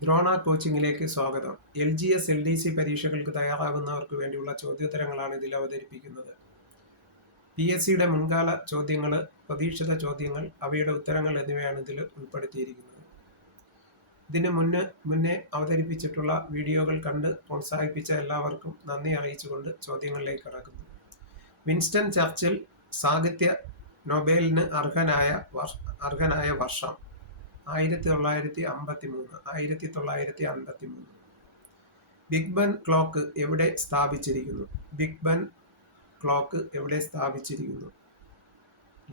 ദ്രോണ കോച്ചിങ്ങിലേക്ക് സ്വാഗതം. LGS, LDC പരീക്ഷകൾക്ക് തയ്യാറാകുന്നവർക്ക് വേണ്ടിയുള്ള ചോദ്യോത്തരങ്ങളാണ് ഇതിൽ അവതരിപ്പിക്കുന്നത്. PSCയുടെ മുൻകാല ചോദ്യങ്ങൾ, പ്രതീക്ഷിത ചോദ്യങ്ങൾ, അവയുടെ ഉത്തരങ്ങൾ എന്നിവയാണ് ഇതിൽ ഉൾപ്പെടുത്തിയിരിക്കുന്നത്. ഇതിന് മുന്നേ അവതരിപ്പിച്ചിട്ടുള്ള വീഡിയോകൾ കണ്ട് പ്രോത്സാഹിപ്പിച്ച എല്ലാവർക്കും നന്ദി അറിയിച്ചുകൊണ്ട് ചോദ്യങ്ങളിലേക്ക് കടക്കുന്നു. വിൻസ്റ്റൺ ചർച്ചിൽ സാഹിത്യ നൊബേലിന് അർഹനായ വർഷം 1953. ബിഗ് ബൻ ക്ലോക്ക് എവിടെ സ്ഥാപിച്ചിരിക്കുന്നു?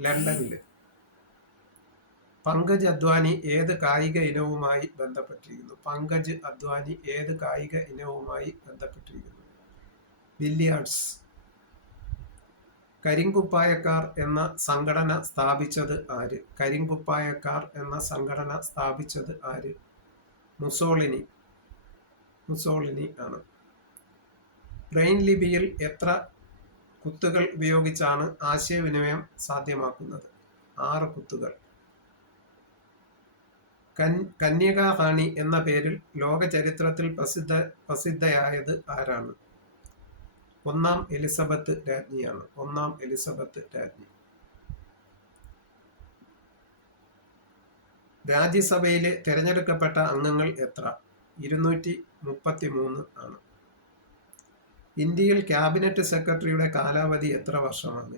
ലണ്ടനിൽ. പങ്കജ് അദ്വാനി ഏത് കായിക ഇനവുമായി ബന്ധപ്പെട്ടിരിക്കുന്നു? ബില്ലിയാർഡ്സ്. കരിങ്കുപ്പായക്കാർ എന്ന സംഘടന സ്ഥാപിച്ചത് ആര്? മുസോളിനി ആണ്. ബ്രെയിൻ ലിപിയിൽ എത്ര കുത്തുകൾ ഉപയോഗിച്ചാണ് ആശയവിനിമയം സാധ്യമാക്കുന്നത്? 6 കുത്തുകൾ. കന്യകാ റാണി എന്ന പേരിൽ ലോക ചരിത്രത്തിൽ പ്രസിദ്ധയായത് ആരാണ്? 1-ാം എലിസബത്ത് രാജ്ഞിയാണ്. രാജ്യസഭയിലെ തിരഞ്ഞെടുക്കപ്പെട്ട അംഗങ്ങൾ എത്ര? 233 ആണ്. ഇന്ത്യയിൽ ക്യാബിനറ്റ് സെക്രട്ടറിയുടെ കാലാവധി എത്ര വർഷമാണ്?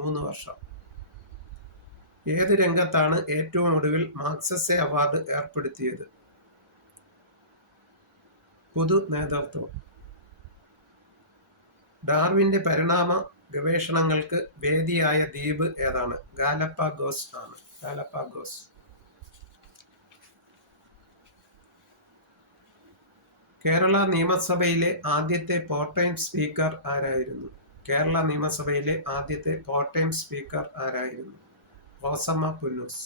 3 വർഷം. ഏത് രംഗത്താണ് ഏറ്റവും ഒടുവിൽ മാഗ്സസെ അവാർഡ് ഏർപ്പെടുത്തിയത്? പൊതു നേതൃത്വം. ഡാർവിന്റെ പരിണാമ ഗവേഷണങ്ങൾക്ക് വേദിയായ ദ്വീപ് ഏതാണ്? ഗാലപ്പാഗോസ് ആണ്. കേരള നിയമസഭയിലെ ആദ്യത്തെ പോർടൈം സ്പീക്കർ ആരായിരുന്നു? റോസമ്മ പുന്നൂസ്.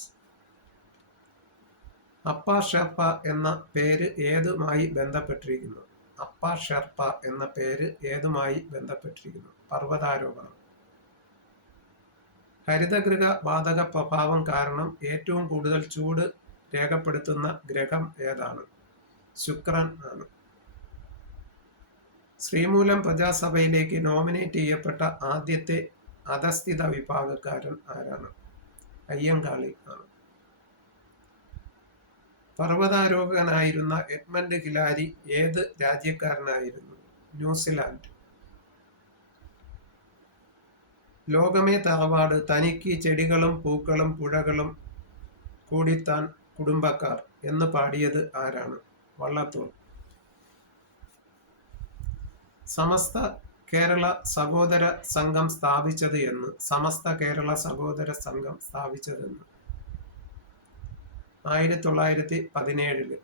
അപ്പ ഷെർപ്പ എന്ന പേര് ഏതുമായി ബന്ധപ്പെട്ടിരിക്കുന്നു? പർവ്വതാരോഹണം. ഹരിതഗൃഹ വാതക പ്രഭാവം കാരണം ഏറ്റവും കൂടുതൽ ചൂട് രേഖപ്പെടുത്തുന്ന ഗ്രഹം ഏതാണ്? ശുക്രൻ ആണ്. ശ്രീമൂലം പ്രജാസഭയിലേക്ക് നോമിനേറ്റ് ചെയ്യപ്പെട്ട ആദ്യത്തെ അധസ്ഥിത വിഭാഗക്കാരൻ ആരാണ്? അയ്യങ്കാളി ആണ്. പർവ്വതാരോഹകനായിരുന്ന എഡ്മണ്ട് ഹിലാരി ഏത് രാജ്യക്കാരനായിരുന്നു? ന്യൂസിലാൻഡ്. ലോകമേ തറവാട്, തനിക്ക് ചെടികളും പൂക്കളും പുഴകളും കൂടിത്താൻ കുടുംബക്കാർ എന്ന് പാടിയത് ആരാണ്? വള്ളത്തോൾ. സമസ്ത കേരള സഹോദര സംഘം സ്ഥാപിച്ചത് എന്ന്? 1917.